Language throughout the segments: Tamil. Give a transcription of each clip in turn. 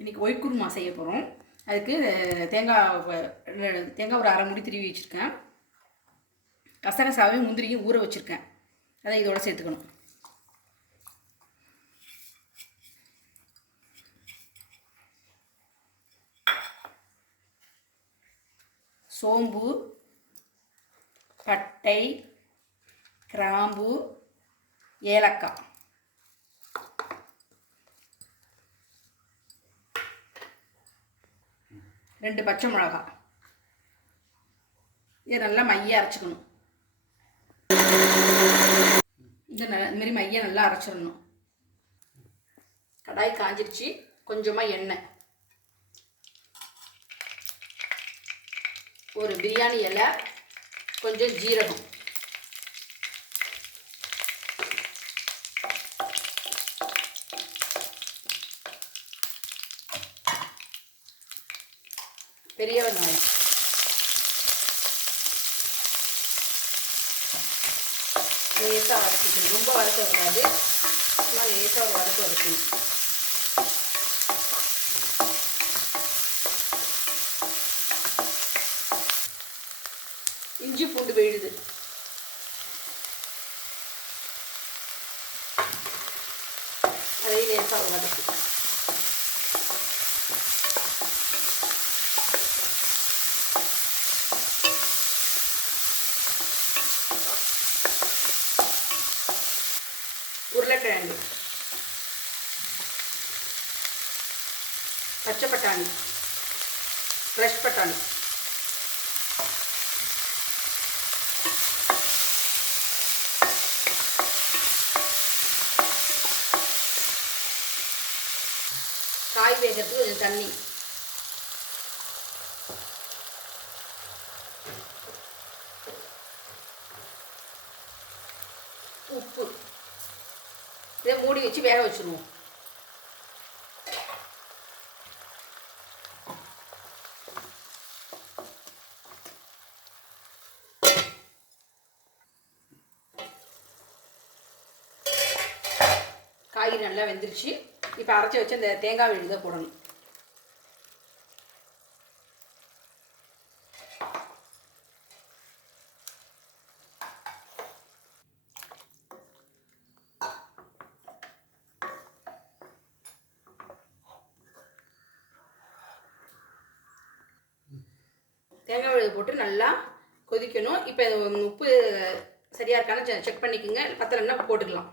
இன்றைக்கி ஒயிட் குருமா செய்ய போகிறோம். அதுக்கு தேங்காய் ஒரு அரை முடி திருவி வச்சுருக்கேன். கசகசாவையும் முந்திரியும் ஊற வச்சுருக்கேன். அதை இதோட சேர்த்துக்கணும். சோம்பு, பட்டை, கிராம்பு, ஏலக்காய், ரெண்டு பச்சை மிளகாய். இதை நல்லா மைய அரைச்சிக்கணும். இதுமாரி மைய நல்லா அரைச்சிடணும். கடாய் காஞ்சிருச்சு. கொஞ்சமாக எண்ணெய், ஒரு பிரியாணி இலை, கொஞ்சம் ஜீரகம், பெரிய வெங்காயம், லேசாக வதக்கிக்கணும். ரொம்ப வதக்கக்கூடாது, சும்மா லேசாக ஒரு வதக்கணும். இஞ்சி பூண்டு விழுது, அதையும் லேசாக ஒரு வதக்கு. உருளைக்கிழங்கு, பச்சை பட்டாணி, ஃப்ரெஷ் பட்டாணி, காய் வேகிறதுக்கு கொஞ்சம் தண்ணி, உப்பு. இதை மூடி வச்சு வேக வச்சுருவோம். காய்கறி நல்லா வெந்துருச்சு. இப்போ அரைச்சி வச்சு அந்த தேங்காய் விழுதை போடணும். தேங்காய் விழுது போட்டு நல்லா கொதிக்கணும். இப்போ உப்பு சரியாக இருக்கான்னு செக் பண்ணிக்கோங்க. பத்தலைன்னா போட்டுக்கலாம்.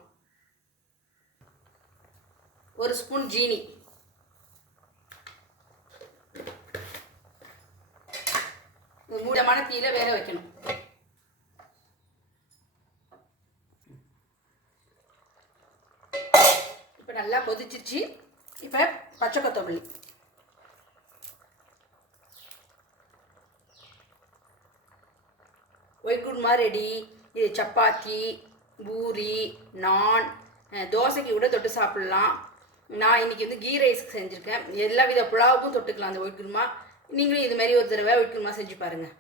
ஒரு ஸ்பூன் ஜீனி, மூடமான தீயில வேக வைக்கணும். இப்போ நல்லா கொதிச்சிருச்சு. இப்போ பச்சை கொத்தமல்லி, ஒயிட் குருமா ரெடி. இது சப்பாத்தி, பூரி, நான், தோசைக்கு கூட தொட்டு சாப்பிட்லாம். நான் இன்றைக்கி கீ ரைஸ்க்கு செஞ்சுருக்கேன். எல்லா வித புலாவுக்கும் தொட்டுக்கலாம் அந்த ஒயிட் குருமா. நீங்களும் இதுமாரி ஒரு தடவை ஒயிட் குருமா செஞ்சு பாருங்கள்.